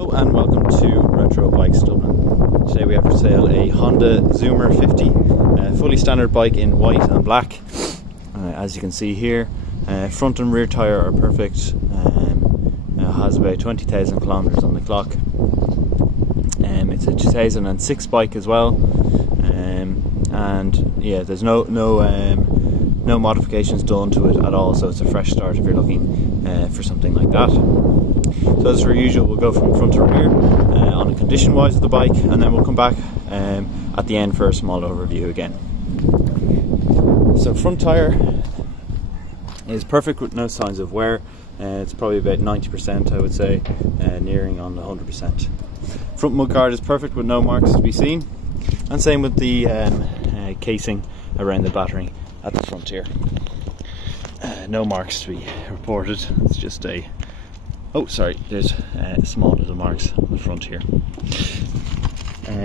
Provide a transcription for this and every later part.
Hello and welcome to Retro Bikes Dublin. Today we have for sale a Honda Zoomer 50, fully standard bike in white and black. As you can see here, front and rear tyre are perfect. It has about 20,000 kilometers on the clock. It's a 2006 bike as well, and yeah, there's no modifications done to it at all, so it's a fresh start if you're looking for something like that. So as per usual, we'll go from front to rear on a condition wise of the bike, and then we'll come back at the end for a small overview again. So front tyre is perfect with no signs of wear. It's probably about 90%, I would say, nearing on 100%. Front mudguard is perfect with no marks to be seen, and same with the casing around the battery at the front here. No marks to be reported. It's just a there's small little marks on the front here.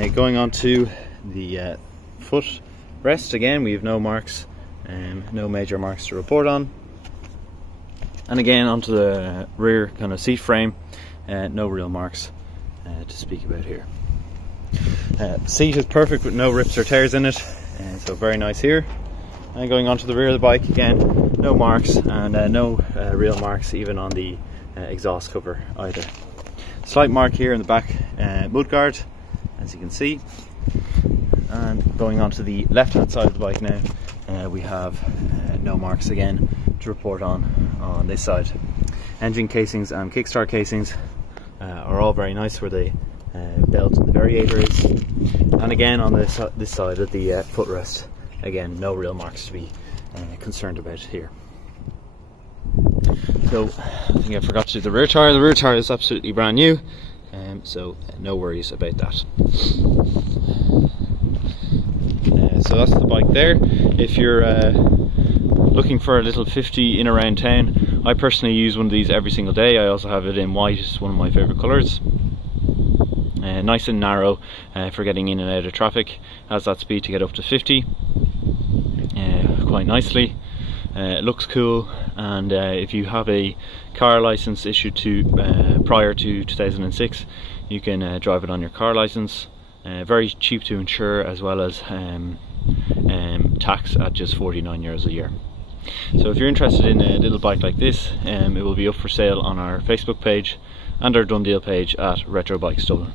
Going on to the foot rest, again we have no marks, no major marks to report on. And again onto the rear kind of seat frame, no real marks to speak about here. Seat is perfect with no rips or tears in it, so very nice here. And going on to the rear of the bike, again no marks, and no real marks even on the exhaust cover either. Slight mark here in the back mudguard, as you can see. And going on to the left hand side of the bike now, we have no marks again to report on this side. Engine casings and kickstart casings are all very nice where the belt and the variator is. And again on this side of the footrest, again no real marks to be concerned about here. So I think I forgot to do the rear tyre. The rear tyre is absolutely brand new, so no worries about that. So that's the bike there. If you're looking for a little 50 in around town, I personally use one of these every single day. I also have it in white, it's one of my favourite colours. Nice and narrow for getting in and out of traffic. Has that speed to get up to 50 quite nicely. It looks cool, and if you have a car license issued to prior to 2006, you can drive it on your car license. Very cheap to insure, as well as tax at just €49 a year. So if you're interested in a little bike like this, it will be up for sale on our Facebook page and our Done Deal page at Retro Bikes Dublin.